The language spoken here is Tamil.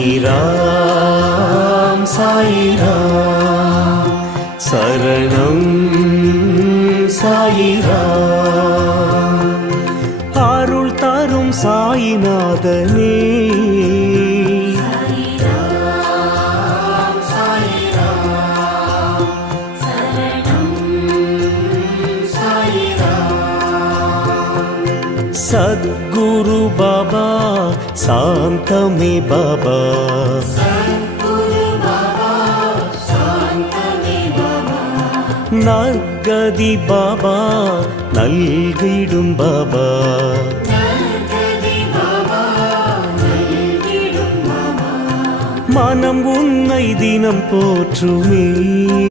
சாயிராம் சாயிராம் சரணம் சாயிராம் அருள் தரும் சாயிநாதனே सद्गुरु बाबा शांतमे बाबा नर्गदि बाबा नल्गिडुम बाबा मनम उन्नै दिनम पोற்றுமே